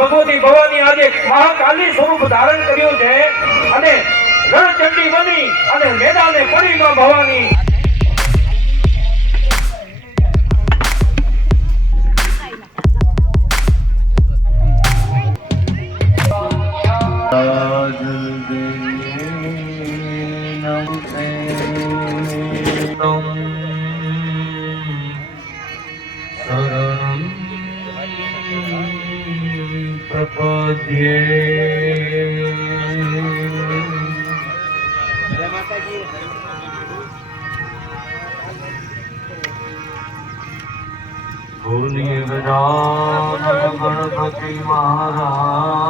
ભગવતી ભવાની આજે મહાકાલી સ્વરૂપ ધારણ કર્યું છે અને રણચંડી બની અને મેદાને પડી માં ભવાની बोलिए गजानन गणपति महाराज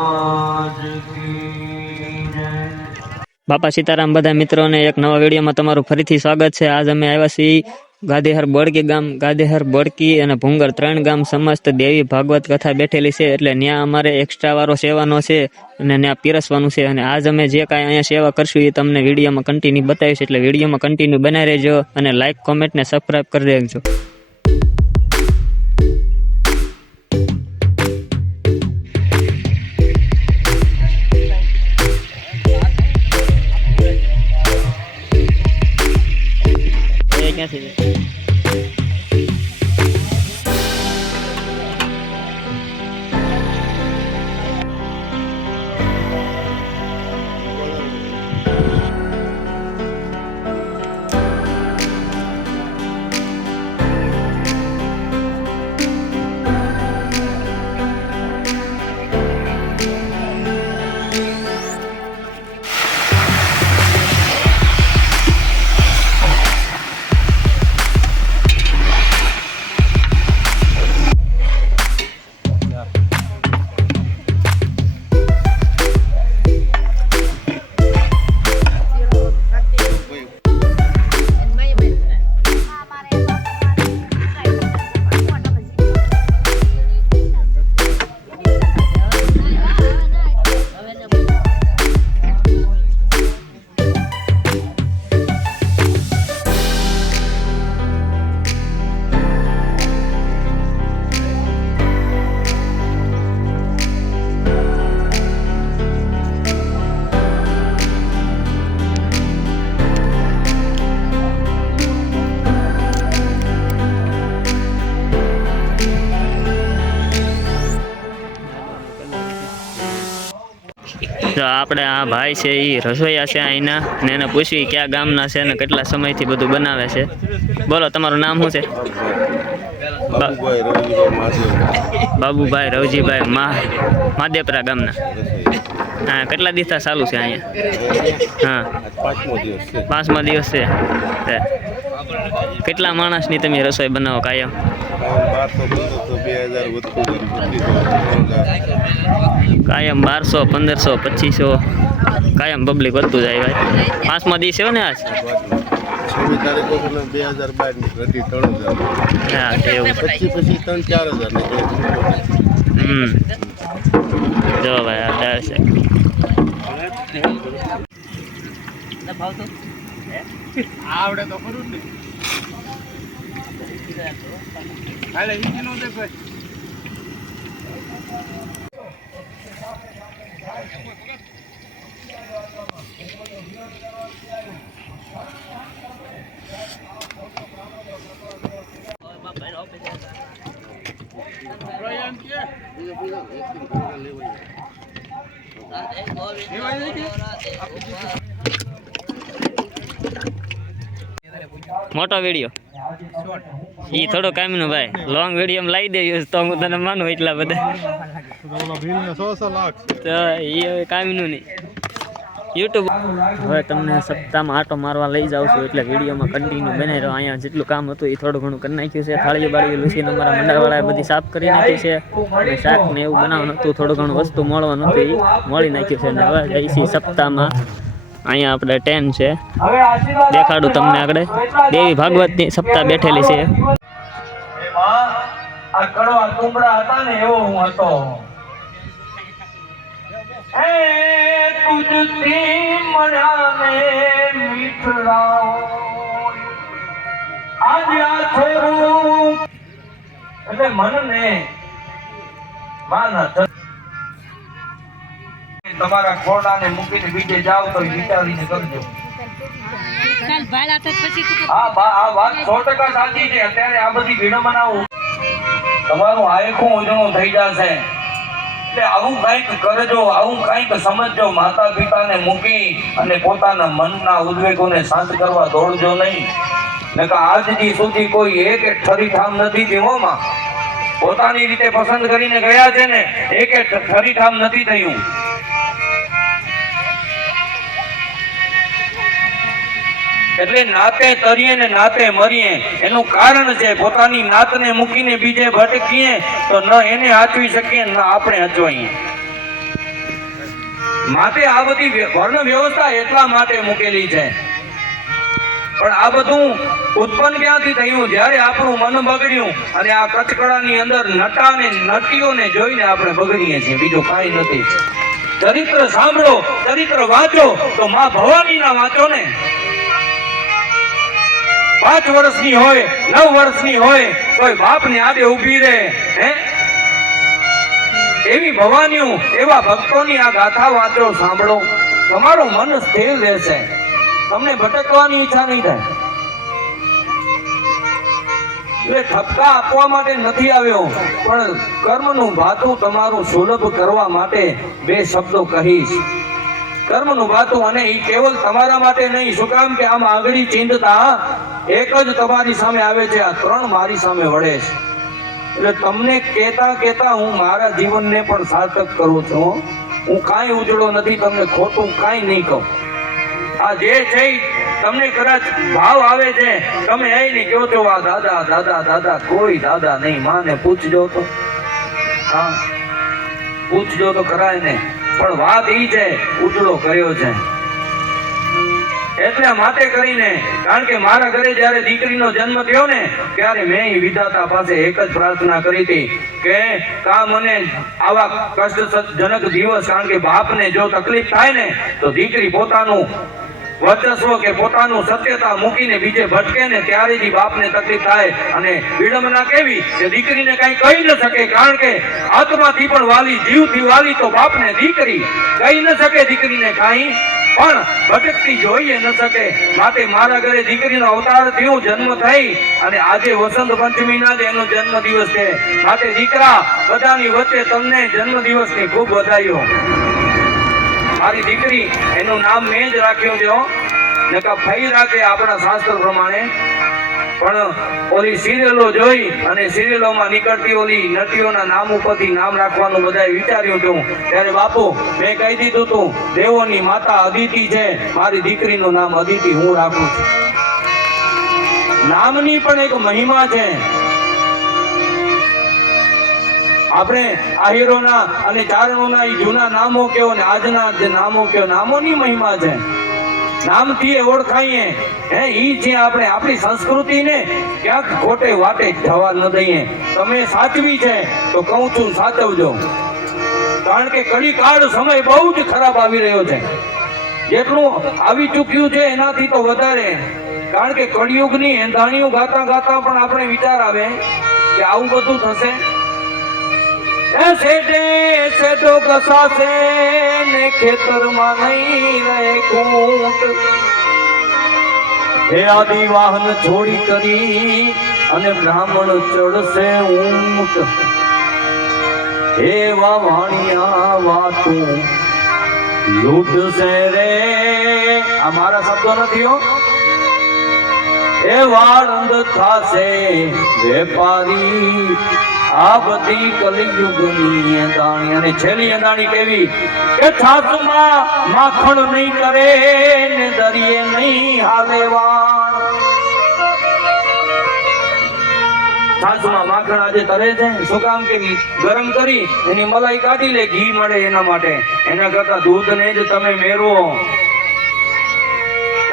की जय। બાપા સીતારામ બધા મિત્રોને એક નવા વિડીયોમાં તમારું ફરીથી સ્વાગત છે। આજ અમે આવ્યા છીએ ગાદેહર બોડકી ગામ, ગાદેહર બોડકી અને ભુંગર 3 ગામ સમસ્ત દેવી ભાગવત કથા બેઠેલી છે, એટલે ત્યાં અમારે એક્સ્ટ્રા વાળો સેવાનો છે અને ત્યાં પીરસવાનું છે। અને આજ અમે જે કાંઈ અહીંયા સેવા કરશું એ તમને વિડીયોમાં કન્ટિન્યુ બતાવીશ, એટલે વિડીયોમાં કન્ટિન્યુ બનાવી રહેજો અને લાઇક, કોમેન્ટ ને સબસ્ક્રાઈબ કરી દેજો। ક્યાંથી તો આપણે આ ભાઈ છે એ રસોઈયા છે અહીંના, ને એને પૂછવી કયા ગામના છે અને કેટલા સમયથી બધું બનાવે છે। બોલો, તમારું નામ શું છે? બાબુભાઈ રવજીભાઈ માદેપરા ગામના। હા, કેટલા દિવસ ચાલુ છે અહીંયા? હા, 5મો દિવસ છે। કેટલા માણસની તમે રસોઈ બનાવો કાયમ? કાયમ 1200, 1500, 2500 કાયમ પબ્લિક વધતું જાય ભાઈ। 5મો દિવસ છે ને આજ? 26 જો ભાઈ આ છે આવડે તો ખરું ને હાલે ઈ નો દેખ ભાઈ મોટો વિડીયો ઈ થોડો કામનો ભાઈ, લોંગ વિડીયો માં લાવી દે તો હું તને માનું એટલા બધા તો ઈ હવે કામનું નહીં યુટ્યુબ। હવે તમને સપ્તાહમાં આટો મારવા લઈ જાઉં છું, એટલે વિડીયોમાં કન્ટિન્યુ બનાવી રહ્યો। અહીંયા જેટલું કામ હતું એ થોડું ઘણું કરી નાખ્યું છે। થાળીઓ બાળીઓ લૂસીને અમારા મંડળવાળાએ બધી સાફ કરી નાખી છે અને શાક ને એવું બનાવવાનું હતું, થોડું ઘણું વસ્તુ મળવાનું હતું એ મળી નાખ્યું છે। અને હવે જઈશી સપ્તાહમાં અહીંયા આપણે 10 છે, દેખાડું તમને આગળ દેવી ભાગવતની સપ્તાહ બેઠેલી છે। આ કડવા તુંબડા હતા ને એવો હું હતો। એ તુજથી મળ્યાને મીઠડાઓ આજે આ છોરું એટલે મનને માના તમારા ખોરડાને મૂકીને બીજે જાવ તો વિચારીને કરજો. આ વાત 100% સાચી છે. અત્યારે આ બધી વિડંબનાઓ તમારું આખું ઉજળું થઈ જશે. એટલે આવું કંઈક કરજો, આવું કંઈક સમજજો. માતા પિતાને મૂકી અને પોતાના મનના ઉદ્વેગોને શાંત કરવા દોડજો નહીં. નકર આજથી સુધી કોઈ એક ઠરીઠામ નથી થયું. પોતાની રીતે પસંદ કરીને ગયા છે ને, એક ઠરીઠામ નથી થયું. એટલે નાતે તરીએ ને નાતે મરીએ એનું કારણ છે પોતાની નાતને મૂકીને બીજે ભટકીએ તો ન એને હાચવી શકીએ ન આપણે હચવાઈએ. માટે આ બધી વર્ણ વ્યવસ્થા એટલા માટે મૂકેલી છે. પણ આ બધું ઉત્પન્ન ક્યાંથી થયું? જ્યારે આપણું મન બગડ્યું અને આ કચકડાની અંદર નટા ને નટીઓને જોઈને આપણે બગડીએ છીએ, બીજું કાંઈ નથી. ચરિત્ર સાંભળો, ચરિત્ર વાંચો તો માં ભવાનીના વાંચો ને. 5 વર્ષની હોય, 9 વર્ષની હોય, કોઈ બાપને આડે ઊભી રહે હે એવી ભવાનીઓ, એવા ભક્તોની આ ગાથા વાંચો, સાંભળો, તમારું મન સ્થિર રહેશે. તમને ભટકવાની ઈચ્છા નહીં થાય. એટલે ઠપકા આપવા માટે નથી આવ્યો, પણ કર્મનું ભાતું તમારું સુલભ કરવા માટે 2 શબ્દો કહીશ. કર્મનું ભાતું, અને એ કેવલ તમારા માટે નહીં. શું કામ કે આમ આંગળી ચીંધતા એક જ તમારી સામે આવે છે, આ 3 મારી સામે વળે છે. એટલે તમને કહેતા હું મારા જીવનને પણ સાર્થક કરું છું. હું કાંઈ ઉજળો નથી, તમને ખોટું કાંઈ નહીં કહું. આ જે છે તમને કદાચ ભાવ આવે છે, તમે એ નહીં કહો છો આ દાદા દાદા દાદા, કોઈ દાદા નહીં. માને પૂછજો તો, હા પૂછજો તો કરાય ને. પણ વાત ઈ છે ઉજળો કર્યો છે. એટલે માટે કરીને, કારણ કે મારા ઘરે જ્યારે દીકરીનો જન્મ થયો ને ત્યારે મેં વિધાતા પાસે એક જ પ્રાર્થના કરી હતી કે કા મને આવા કષ્ટજનક દિવસ, કારણ કે બાપને જો તકલીફ થાય ને તો દીકરી પોતાનું વર્ચસ્વ કે પોતાનું સત્યતા મૂકીને બીજે ભટકે ને ત્યારે જ બાપને તકલીફ થાય. અને વિડંબના કેવી કે દીકરીને કઈ કહી ન શકે, કારણ કે આત્માથી પણ વાલી, જીવથી વાલી તો બાપને દીકરી કહી ન શકે દીકરીને કાંઈ, પણ ભટકતી જોઈએ ન શકે. માટે મારા ઘરે દીકરીનો અવતાર થયો, જન્મ થઈ, અને આજે વસંત પંચમીના જ એનો જન્મ દિવસ છે. માટે દીકરા, બધાની વચ્ચે તમને જન્મ દિવસની ખૂબ વધાઈઓ. મારી દીકરી, એનું નામ મેં જ રાખ્યું છે, નકા ફઈ રાખે આપણા શાસ્ત્ર પ્રમાણે. પણ ઓલી સિરિયલો જોઈ અને સિરિયલોમાં નીકળતી ઓલી નટીઓના નામ ઉપરથી નામ રાખવાનું બધાએ વિચાર્યું હતું. ત્યારે બાપુ મેં કહી દીધું હતું, દેવોની માતા અદિતિ છે, મારી દીકરીનું નામ અદિતિ હું રાખું છું. નામની પણ એક મહિમા છે. આપણે આહિરોના અને ચારણોના એ જૂના નામો કેવો ને આજના જે નામો કેવો, નામોની મહિમા છે. નામથી ઓળખાઈએ હે, ઈ છે આપણે આપણી સંસ્કૃતિને ક્યાંક ખોટે વાટે જવા ન દઈએ. તમે સાચવી છે તો કહું છું સાચવજો. કારણ કે કડી કાળ સમય બહુ જ ખરાબ આવી રહ્યો છે. જેટલું આવી ચૂક્યું છે એનાથી તો વધારે. કારણ કે કળિયુગની એંધાણીઓ ગાતા ગાતા પણ આપણે વિચાર આવે કે આવું બધું થશે. સેઠો કસાશે ને ખેતરમાં નહીં રહે કૂટ. હે આદિ વાહન છોડી કરી અને બ્રાહ્મણ ચડશે ઊંટ. હે વાવાણિયા વાતું લૂટશે રે. આ મારા શબ્દો નથી હો. એ વાળંદ થાશે વેપારી. આ બધી કલિયુગની અંધાણી. અને છેલ્લી અંધાણી કેવી કે છાસમાં માખણ નહીં કરે ને દરિયે નહીં હાલે વાણ. છાસમાં માખણ આજે તરે છે, શું કામ કે ગરમ કરી એની મલાઈ કાઢી લે, ઘી મળે એના માટે. એના કરતા દૂધને જ તમે મેળવો.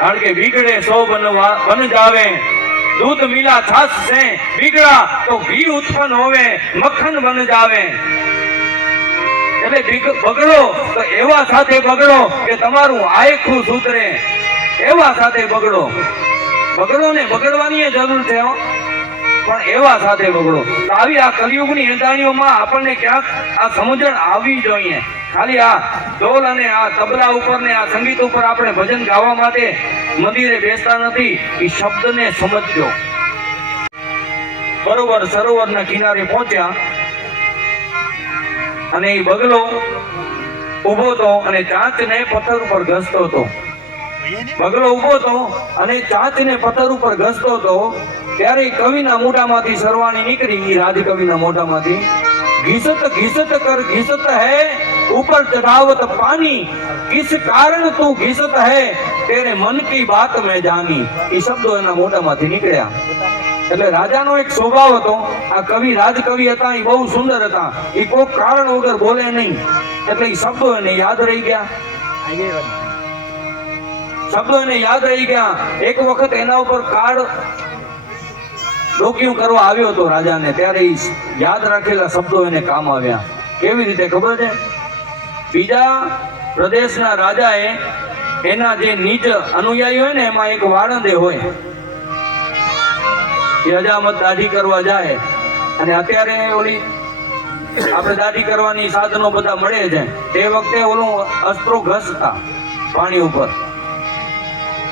કારણ કે બીગડે સો બન જાવે, दूध मिला छाछ से बिगड़ा तो घी उत्पन्न होवे, मक्खन बन जावे. એટલે બગડો તો એવા સાથે બગડો કે તમારું આયખું સુધરે. એવા સાથે બગડો. બગડો ને બગડવાની જરૂર છે, પણ એવા સાથે બગડો. તો આવી આ કલિયુગની એંધાણીઓમાં આપણને ક્યાંક આ સમજણ આવવી જોઈએ ખાલી આ ઢોલ અને આ તબલા ઉપર ને આ સંગીત ઉપર આપણે ભજન ગાવા માટે મંદિરે બેસતા નથી. એ શબ્દને સમજજો. બરોબર સરોવરના કિનારે પહોંચ્યા અને એ બગલો ઊભો હતો અને ચાંચને પથ્થર ઉપર ઘસતો હતો. બગલો ઊભો હતો અને ચાંચને પથ્થર ઉપર ઘસતો હતો. ત્યારે કવિના મોઢામાંથી સરવાણી નીકળી, રાજ કવિના મોઢામાંથી, ઘીસત ઘીસત કર ઘીસત હૈ ऊपर चढ़ावत पानी, किस कारण तू घिसत है तेरे मन की बात में जानी. એ શબ્દો એના મોઢામાંથી નીકળ્યા. એટલે રાજાનો એક સ્વભાવ હતો. આ કવિ રાજકવિ હતા, એ બહુ સુંદર હતા. એ કોઈ કારણ વગર બોલે નહીં. એટલે એ શબ્દો એને યાદ રહી ગયા. શબ્દો એને યાદ રહી ગયા. એક વખત એના ઉપર કાર્ડ ડોક્યુ કરવા આવ્યો હતો રાજાને, ત્યારે એ યાદ રાખેલા શબ્દો એને કામ આવ્યા. કેવી રીતે ખબર છે? બીજા પ્રદેશના રાજાએ એના જે નીચ અનુયાયી હોય ને એમાં એક વાણંદે હોય, એ હજામત દાઢી કરવા જાય. અને અત્યારે ઓલી આપણે દાઢી કરવાની સાધનો બધા મળે છે. તે વખતે ઓલું અસ્ત્રો ઘસતા પાણી ઉપર.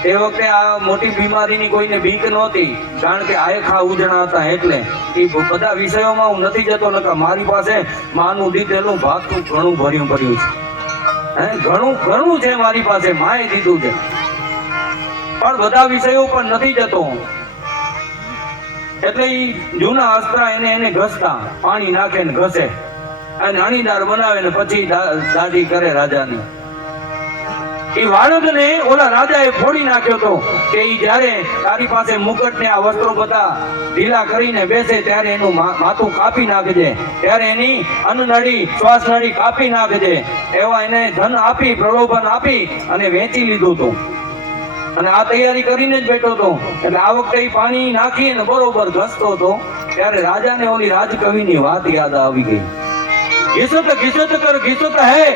તે વખતે આ મોટી બીમારીની કોઈને બીક નહોતી, કારણ કે આયખા ઉજણા હતા. એટલે એ બધા વિષયોમાં હું નથી જતો, નકા મારી પાસે માનું દીધેલું ભાગતું ઘણું ભર્યું છે. ઘણું છે મારી પાસે, માએ દીધું છે. પણ બધા વિષયો પર નથી જતો. એટલે એ જૂના અસ્ત્ર એને ઘસતા, પાણી નાખે ને ઘસે અને અણીદાર બનાવે ને પછી દાઢી કરે રાજાની. એ વાણંદને ઓલા રાજાએ ફોડી નાખ્યો હતો કે ઈ જ્યારે તારી પાસે મુકટ ને આ વસ્ત્રો બધા ઢીલા કરીને બેસે ત્યારે એનું માથું કાપી નાખજે, ત્યારે એની અન્નનળી શ્વાસ નળી કાપી નાખજે. એવા એને ધન આપી, પ્રલોભન આપી અને વેચી લીધું હતું. અને આ તૈયારી કરીને જ બેઠો હતો. એટલે આ વખતે પાણી નાખી અને બરોબર ઘસતો હતો. ત્યારે રાજાને ઓલી રાજકવિની વાત યાદ આવી ગઈ. घिसत घिसत कर घिसत है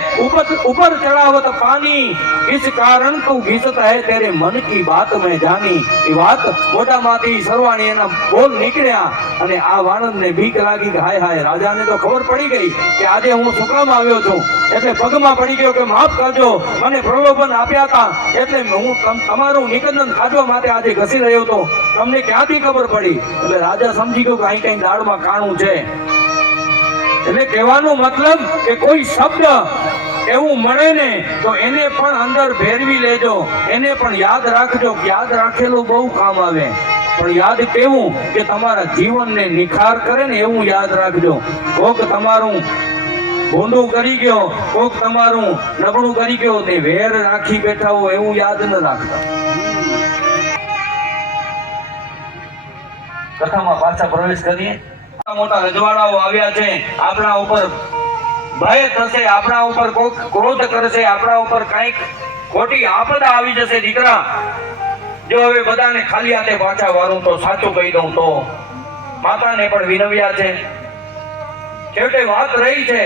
ऊपर चढ़ावत पानी, किस कारण तू घिसत है तेरे मन की बात में जानी. એ વાત મોઢામાંથી સરવાણી એના બોલ નીકળ્યા. અને આ વાણંદને બીક લાગી કે હાય હાય, રાજાને તો ખબર પડી ગઈ કે આજે હું શું કામ આવ્યો છું. એટલે પગમાં પડી ગયો કે માફ કરજો, મને પ્રલોભન આપ્યા હતા એટલે હું તમારું નિકંદન ખાધવા માટે આજે ઘસી રહ્યો હતો. તમને ક્યાંથી ખબર પડી? એટલે રાજા સમજી ગયો કે અહીં કઈ દાળમાં કાણું છે. એટલે કહેવાનો મતલબ કે કોઈ શબ્દ એવું મળે ને તો એને પણ અંદર ભેરવી લેજો, એને પણ યાદ રાખજો. યાદ રાખેલું બહુ કામ આવે, પણ યાદ કેવું કે તમારા જીવનને નિખાર કરે ને એવું યાદ રાખજો. કોક તમારું ભૂંડું કરી ગયો, કોક તમારું નબળું કરી ગયો, તે વેર રાખી બેઠા હો એવું યાદ ન રાખતા. કથામાં પાછા પ્રવેશ કરીએ. મોટા રજવાડાઓ આવ્યા છે, આપણા ઉપર ભય થશે, આપણા ઉપર કોક ક્રોધ કરશે, આપણા ઉપર કઈક ખોટી આપદા આવી જશે. દીકરા જો હવે બધાને ખાલી હાથે પાછા વારું તો સાચું કહી દઉં તો માતાને પણ વિનવ્યા છે. છેવટે વાત રહી છે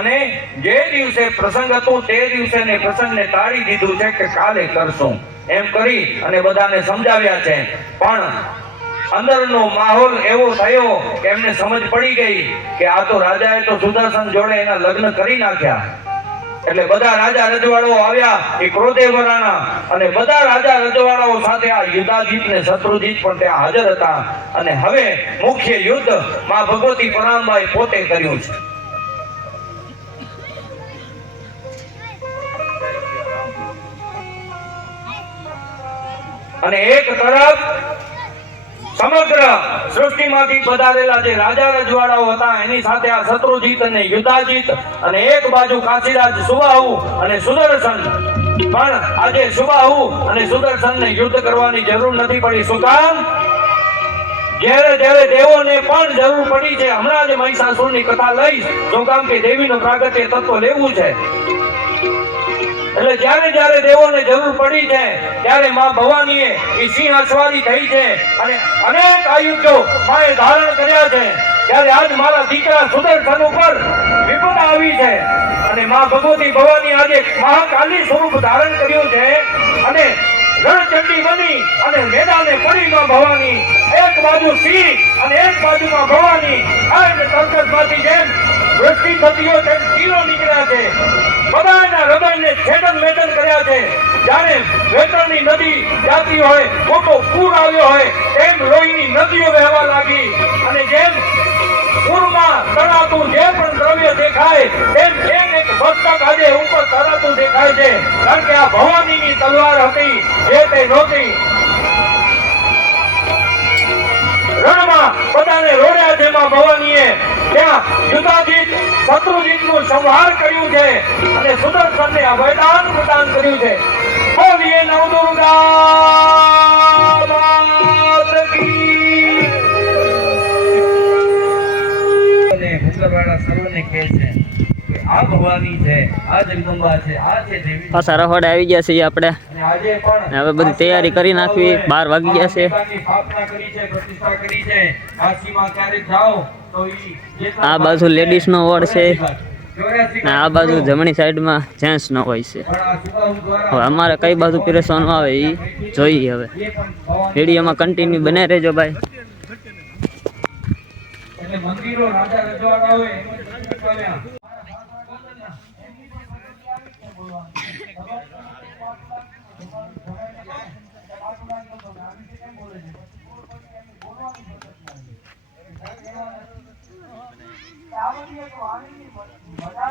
અને જે દિવસે પ્રસંગ હતો તે દિવસે ને પ્રસંગને ટાળી દીધું છે કે કાલે કરશું એમ કરી અને બધાને સમજાવ્યા છે. પણ અંદરનો માહોલ એવો થયો કે એમને સમજ પડી ગઈ કે આ તો રાજાએ તો સુદર્શન જોડે એના લગ્ન કરી નાખ્યા. એટલે બધા રાજા રજવાડાઓ આવ્યા, એ ક્રોધે ભરાણા. અને બધા રાજા રજવાડાઓ સાથે આ યુદ્ધાજીત ને શત્રુજીત પણ ત્યાં હાજર હતા. અને હવે મુખ્ય યુદ્ધ માં ભગવતી પરામબાઈ પોતે કર્યું છે. અને એક તરફ સમગ્ર સૃષ્ટિમાંથી પધારેલા જે રાજા રજવાડાઓ હતા એની સાથે આ શત્રુજીત અને યુદ્ધાજીત, અને એક બાજુ કાશીરાજ સુબાહુ અને સુદર્શન. પણ આજે સુબાહુ અને સુદર્શનને યુદ્ધ કરવાની જરૂર નથી પડી. શું કામ? જ્યારે દેવોને પણ જરૂર પડી છે. હમણાં જ મહિષાસુરની કથા લઈશ. શું કામ કે દેવીનું પ્રાગટ્ય તત્વ લેવું છે. એટલે જ્યારે દેવોને જરૂર પડી છે ત્યારે માં ભવાનીએ એ સિંહ અસવારી થઈ છે અને અનેક આયુધો માએ ધારણ કર્યા છે. ત્યારે આજ મારા દીકરા સુદર્શન ઉપર વિપદ આવી છે અને માં ભગવતી ભવાની આજે મહાકાલી સ્વરૂપ ધારણ કર્યું છે. અને રણચંડી બની અને મેદાને પડી માં ભવાની. એક બાજુ સિંહ અને એક બાજુમાં ભવાની. આ તરકતમાંથી જેમ વૃષ્ટિ થતી હોય તેમ તીરો નીકળ્યા છે. હૃદયને છેદન મેદન કર્યા છે. જ્યારે વેતરની નદી જાતી હોય, મોટો પૂર આવ્યો હોય, તેમ લોહીની નદીઓ વહેવા લાગી. અને જેમ પૂરમાં તરાતું જે પણ દ્રવ્ય દેખાય, તેમ એક મસ્તક આજે ઉપર તરાતું દેખાય છે. કારણ કે આ ભવાનીની તલવાર હતી, જે તે નહોતી. રણમાં બધાને રોડ્યા છે માં ભવાનીએ. ત્યાં યુદ્ધાજીત શત્રુજીતનું સંહાર કર્યું છે અને સુદર્શનને અભયદાન પ્રદાન કર્યું છે. બોલીએ નવદુર્ગા માત કી. અને મંગળવાળા સર્વને કહે છે કે આ ભવાની છે, આ જગદંબા છે, આ છે દેવી. પાછા રહોડે આવી ગયા છીએ આપણે. અને આજે પણ હવે બધી તૈયારી કરી નાખવી. 12 વાગી ગયા છે. સ્થાપના કરી છે, પ્રતિષ્ઠા કરી છે. કાશીમાં ક્યારેક જાઓ તો આ બાજુ લેડીઝ નો વોર્ડ છે ને આ બાજુ જમણી સાઈડમાં જેન્ટ્સ નો હોય છે. હવે અમારે કઈ બાજુ પીરસવાનું આવે એ જોઈએ. હવે વિડીયોમાં કન્ટિન્યુ બને રહેજો ભાઈ. એટલે મંદિરો રાજા રજવાડા હોય એમ જ બનાવ્યા.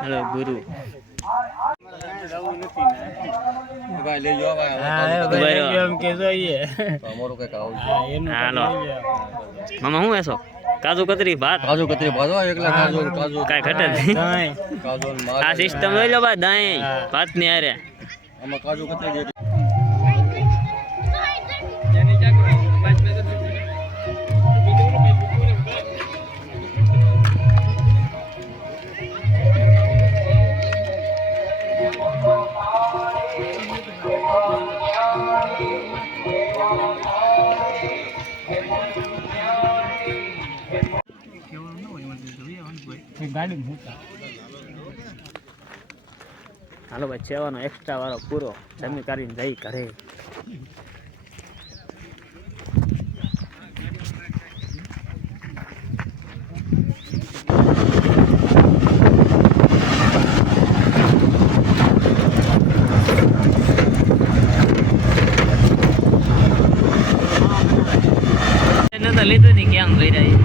હેલો ગુરુ હાલો મામા શું એસો કાજુ કતરી ભાત કાંઈ ઘટે જ નહીં. આ સિસ્ટમ લઈ લો ભાઈ. દહીં ભાત ની હારે હાલો ભાઈ. સેવાનો એક્સ્ટ્રા વાળો પૂરો જમી કરીને જઈ ઘરે. લીધું નહીં કેમ લઈ રહ્યા